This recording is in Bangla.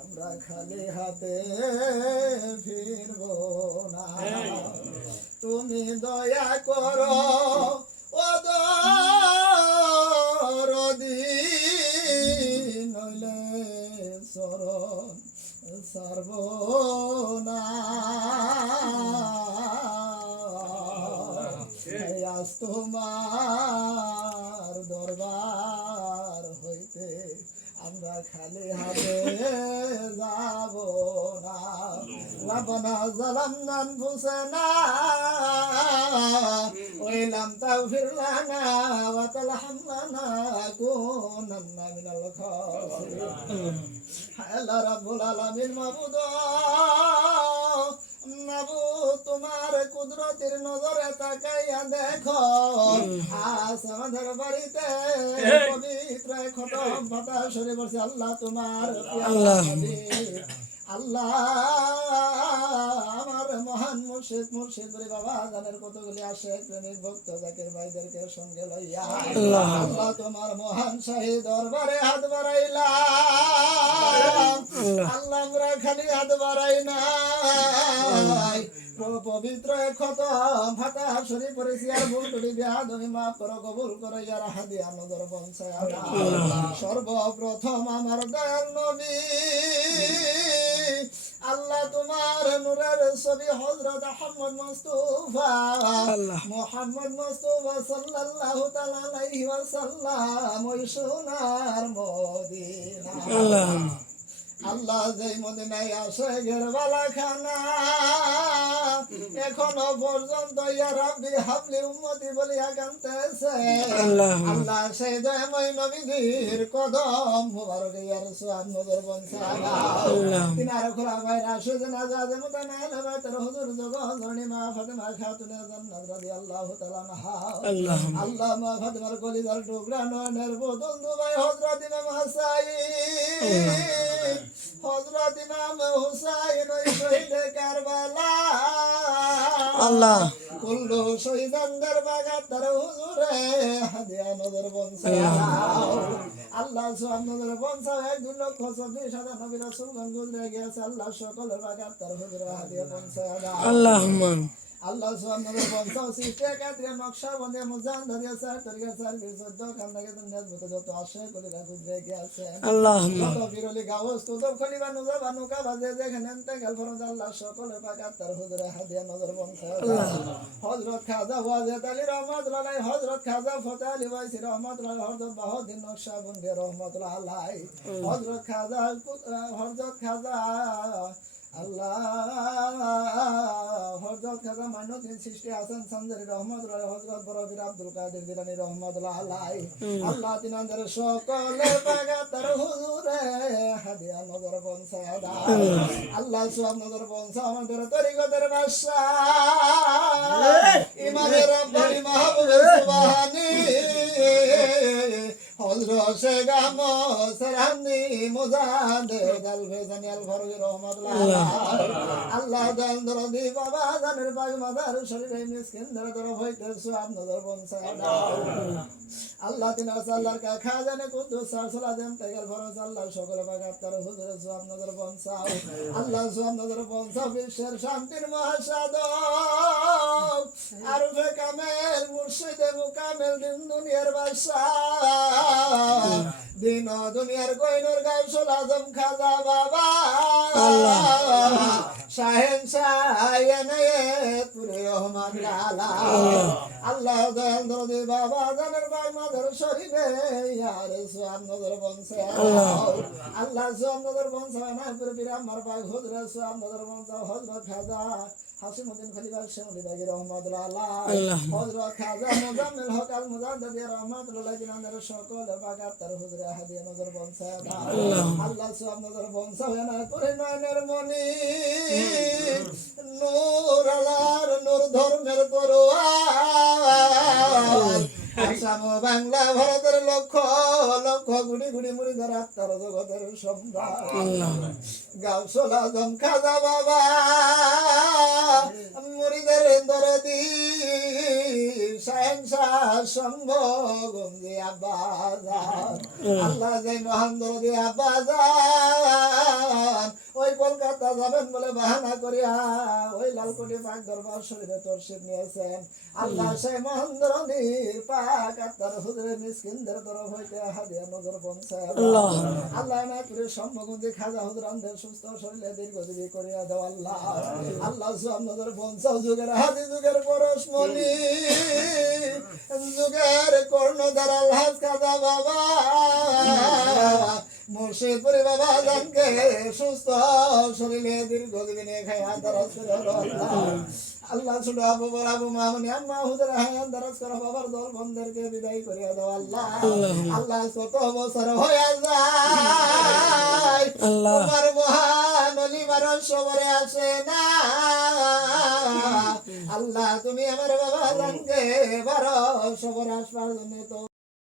আমরা খালি হাতে ফিরব না তুমি দয়া করো ও নইলে চরণ সর্ব না আজ তোমার আমরা খালি হাতে যাব না। রাবনা জালাম নান ফুসেনা ওইলাম তাও ফিরলানা ওয়াতাল হামলানা কুনান্না মিনাল খাসিরিন তোমার কুদরতের নজরে তাকাইয়া দেখো। আজ আমাদের বাড়িতে পবিত্র খতম পাতা সরে বসে আল্লাহ তোমার আল্লাহ। আল্লাহ আমার মহান মুর্শিদ মুর্শিদ বলে বাবা জানের কতগুলি আসে প্রেমিক ভক্ত জাকির ভাইদেরকে সঙ্গে লইয়া আল্লাহ। তোমার মহান শাহী দরবারে হাত বাড়াইলাম। আল্লাহ। আমরা খালি হাত বাড়াই নাই প- পবিত্র ক্ষত ফাটা শরীর পড়েছি আর ভুল করি বিয়া তুমি মাফ করো কবুল করো ইয়ার হাদিয়া নজর বংশায় সর্বপ্রথম আমার দয়াল নবী। আল্লাহ তোমার নূরের ছবি হযরত আহমদ মুস্তাফা। মুহাম্মদ মুস্তাফা সাল্লাল্লাহু তাআলা আলাইহি ওয়াসাল্লাম ওই সোনার মদিনা। আল্লাহ। আল্লাহ যেই মদিনায় আসে গেরবালা খানা এখনও পর্যন্ত ইয়া রাব্বি হাবলি উম্মতি বলিয়া কান্তেছে আল্লাহ। আল্লাহ সেই দয়াময় নবীজির কদম মুবারক ইয়া রাসূল নজর বনসালা আল্লাহ। তিনার খোলা বাইরা সুজন আজাদ মুতানা লবা তর হুজুর জগ জনি মা ফাতেমা খাতুনে জান্নাত রাদিয়াল্লাহু তাআলা আনহা। আল্লাহ আল্লাহ মা ফাতেমার কলিজার টুকরা নয়নের বদল দুবাই হযরত ইমাম হাসাইন। হযরত ইমাম হুসাইন ওই শহীদ কারবালা আল্লাহ। কুল্লু শহীদানদের বাগা তার হুজুরে হাদিয়া নজর আল্লাহ। সুবহান নজর বংশা এক দুই লক্ষ চব্বিশ হাজার নবী রাসূলগণ গুজরে গিয়েছে। আল্লাহ সকলের বাগা তার হুজুরে হাদিয়া বংশা আল্লাহ আল্লাহ সুবহানাহু বংশ সৃষ্টি কাত্রে নকশা বনে মুজান ধরিয়া সার তরিকা সার বীর সদ্য খান্দাকে দুনিয়ার মতো যত আসে কলিরা গুজরে গিয়েছে আল্লাহ যত বিরলি গাওস তুদব খলিবা নুজা বানুকা বাজে যেখানে তেগাল ফরজ আল্লাহ সকলের পাকাত তার হুজুরে হাদিয়া নজর বংশ হযরত খাজা ওয়াজেদ আলী রহমাতুল্লাহ আলাইহি হযরত খাজা ফতে আলী ওয়াইসি রহমাতুল্লাহ হযরত বাহুদ্দিন নকশা রহমাতুল্লাহ আলাইহি। হযরত খাজা হযরত খাজা আল্লাহ হযরত খাজা মাইনুদ্দিন সৃষ্টি হাসান সানজারি রহমাতুল্লাহ হযরত বড়বীর আব্দুল কাদের জিলানী রহমাতুল্লাহ আলাইহি। আল্লাহ তিনাদের সকলে পাগাতার হুজুরে হাদিয়া নজর বংশা আল্লাহ সুবহান নজর বংশা আমাদের তরিকতের বাদশা। ইমামের রব্বানি মাহবুবে সুবহানি। হযরত শেখ সরানি মুজাদে গালবে জানিয়াল ফরুজ রহমাতুল্লাহ আল্লাহ। দান দরদি বাবা জানের পাক মাদার শরীরে মিসকিন ধরে ধরে হইতে সুবহান নজর বংশা আল্লাহ তিনার সাল্লার কা খাজানে কুদ্দুস সারসলা দেন তেগেল ফরজ আল্লাহ সকল বাগাত তার হুজুর সুহাব নজর বংশাও আল্লাহ সুহাব নজর বংশাও বিশ্বের শান্তির মহাসাদ আরফে কামেল মুর্শিদে মুকামেল দিন দুনিয়ার বাদশাহ। দিন দুনিয়ার কইনুর গাউসুল আজম খাজা বাবা। শাহেন শাহেনায়েত পুরে রহমান লালা। আল্লাহ দয়াল দরদি বাবা জানের বাগ মাদার শরীফে ইয়ার সুয়ান নজর বংশে। আল্লাহ। সুয়ান নজর বংশে না পুরে আমার বাগ হুজরা সুয়ান নজর বংশে হযরত খাজা হাসিমুদ্দিন খলিফা শেখুল বাগি রহমাতুল্লাহ খাজা মুজাম্মিল হক আল মুজাদ্দিদ রহমাতুল্লাহ জিনানের সকল বাগাত তার হুজরা হাদিয়া নজর বংশে। আল্লাহ। সুয়ান নজর বংশে না করে নয়নের মনি নূর আলার নূর ধর্মের তরোয়ার ও বাংলা ভারতের লক্ষ লক্ষ গুড়ি গুড়ি মুড়ি ধরা আত্মার জগতের সম্রাট গাউসলা জম খাজা বাবা মুড়িদের দরদি আল্লাহ যাই মহান দরদি আব্বাজান ওই কলকাতা যাবেন বলে বাহানা করিয়া ওই লালকোটি পাক দরবার শরীরে তরশিদ নিয়েছেন। আল্লাহ সেই মহান দরদির পাক আত্মার হুজুরে মিসকিনদের তরফ হইতে হাদিয়া নজর পৌঁছায় আল্লাহ। আল্লাহ না করে সম্ভবন্তি খাজা হুজরানদের সুস্থ শরীরে দীর্ঘজীবী করিয়া দাও আল্লাহ। আল্লাহ সুবহানাহু পঞ্চাশ যুগের হাদি যুগের পরশমণি। যুগের কর্ণধার আল্লাহ খাজা বাবা। মুর্শিদপুরি বাবা জানকে সুস্থ শরীরে দীর্ঘজীবী নিয়ে খাইয়া দরজ করে আল্লাহ। ছোট আবু বড় আবু মামনি আম্মা হুজুর হায়ান দরজ করো বাবার দল বন্ধেরকে বিদায় করিয়া দাও আল্লাহ। আল্লাহ কত বছর হয়ে যায়। তোমার মহান অলিমার সবরে আসে না। আল্লাহ তুমি আমার বাবা জানকে বারো সবর আসবার জন্য তো